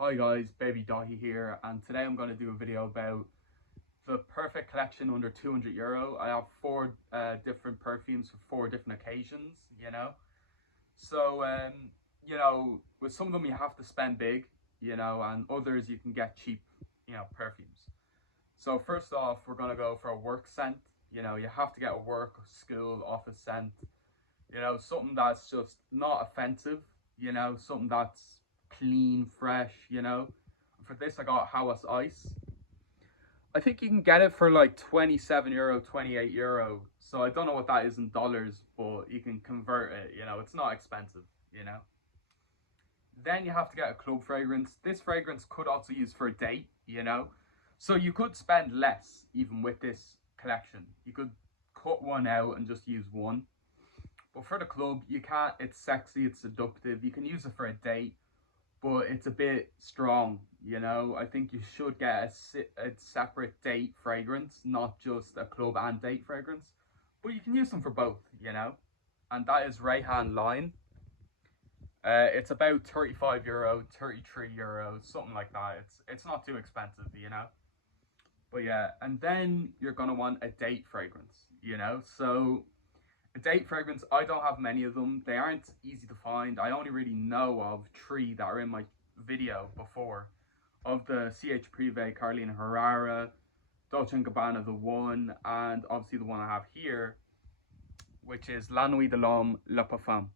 Hi guys, Baby Dahi here, and today I'm going to do a video about the perfect collection under €200. I have four different perfumes for four different occasions. So, with some of them you have to spend big, and others you can get cheap, perfumes. So first off, we're going to go for a work scent. You have to get a work, school, office scent. Something that's just not offensive, something that's clean, fresh. For this, I got Hawas Ice. I think you can get it for like €27, €28. So I don't know what that is in dollars, but you can convert it, it's not expensive. Then you have to get a club fragrance. This fragrance could also use for a date. So you could spend less even with this collection. You could cut one out and just use one. But for the club, you can't. It's sexy. It's seductive. You can use it for a date, but it's a bit strong. I think you should get a separate date fragrance, not just a club and date fragrance. But you can use them for both. And that is Rayhan Line. It's about €35, €33, something like that. It's not too expensive. But yeah, and then you're gonna want a date fragrance. So a date fragrance, I don't have many of them. They aren't easy to find. I only really know of three that are in my video before. Of the CH Privé, Carolina Herrera, Dolce & Gabbana The One, and obviously the one I have here, which is La Nuit de l'Homme Le Parfum.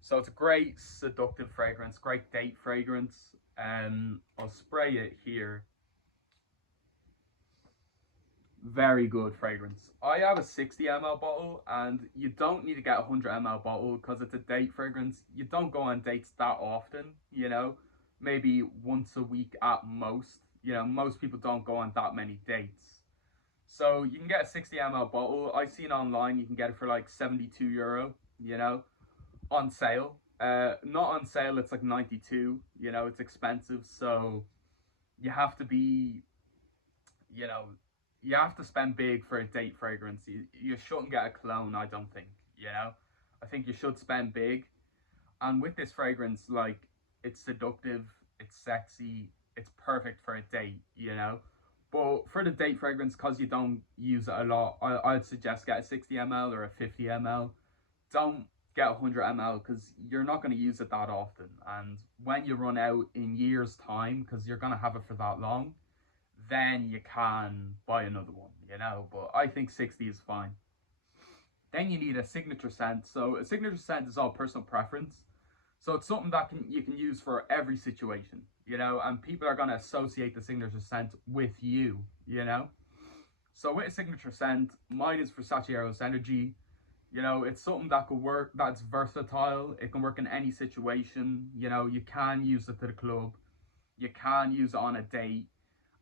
So it's a great seductive fragrance, great date fragrance. I'll spray it here. Very good fragrance. I have a 60 ml bottle, and you don't need to get a 100 ml bottle because it's a date fragrance. You don't go on dates that often, maybe once a week at most. Most people don't go on that many dates. So you can get a 60 ml bottle. I've seen online you can get it for like €72, on sale. Not on sale, it's like 92, it's expensive. So you have to be, you know, you have to spend big for a date fragrance. You shouldn't get a cologne, I don't think. I think you should spend big. And with this fragrance, like, it's seductive, it's sexy, it's perfect for a date. But for the date fragrance, because you don't use it a lot, I'd suggest get a 60 ml or a 50 ml. Don't get a 100 ml because you're not going to use it that often. And when you run out in years' time, because you're going to have it for that long, then you can buy another one. But I think 60 is fine. Then you need a signature scent. So a signature scent is all personal preference. So it's something that you can use for every situation, and people are going to associate the signature scent with you. So with a signature scent, mine is Versace Eros Energy. It's something that could work, that's versatile. It can work in any situation. You can use it to the club, you can use it on a date,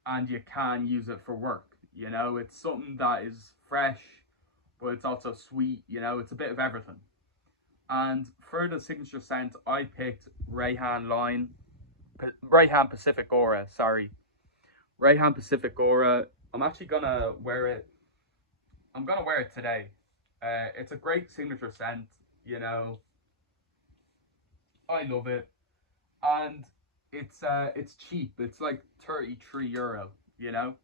and you can use it for work. It's something that is fresh, but it's also sweet. It's a bit of everything. And for the signature scent, I picked Rayhan Pacific Aura. Sorry, Rayhan Pacific Aura. I'm actually gonna wear it. I'm gonna wear it today. It's a great signature scent. You know, I love it, and it's cheap. It's like €33. You know,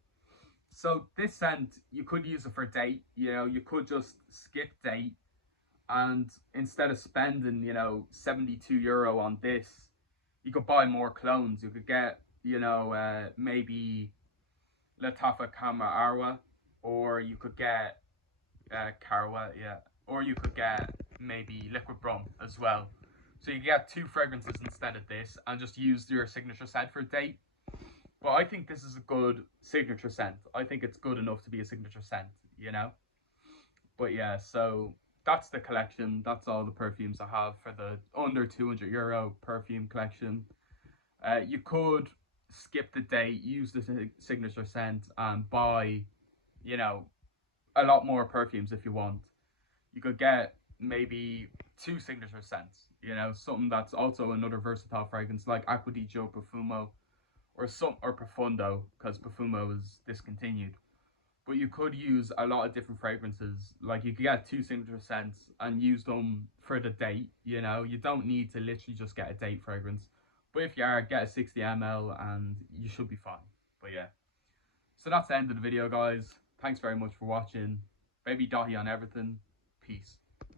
so this scent you could use it for a date. You could just skip date, and instead of spending €72 on this, you could buy more clones. You could get maybe Latafa Kama Arwa, or you could get Karwa, yeah, or you could get maybe Liquid Brum as well. So you get two fragrances instead of this, and just use your signature scent for a date. Well, I think this is a good signature scent. I think it's good enough to be a signature scent. But yeah, so that's the collection. That's all the perfumes I have for the under €200 perfume collection. You could skip the date, use the signature scent, and buy, you know, a lot more perfumes if you want. You could get maybe two signature scents, something that's also another versatile fragrance like Acqua di Gio Profumo, or Profundo, because Profumo is discontinued. But you could use a lot of different fragrances. Like, you could get two signature scents and use them for the date. You don't need to literally just get a date fragrance. But if you are, get a 60 ml and you should be fine. But yeah. So that's the end of the video, guys. Thanks very much for watching. Baby Dahi on everything. Peace.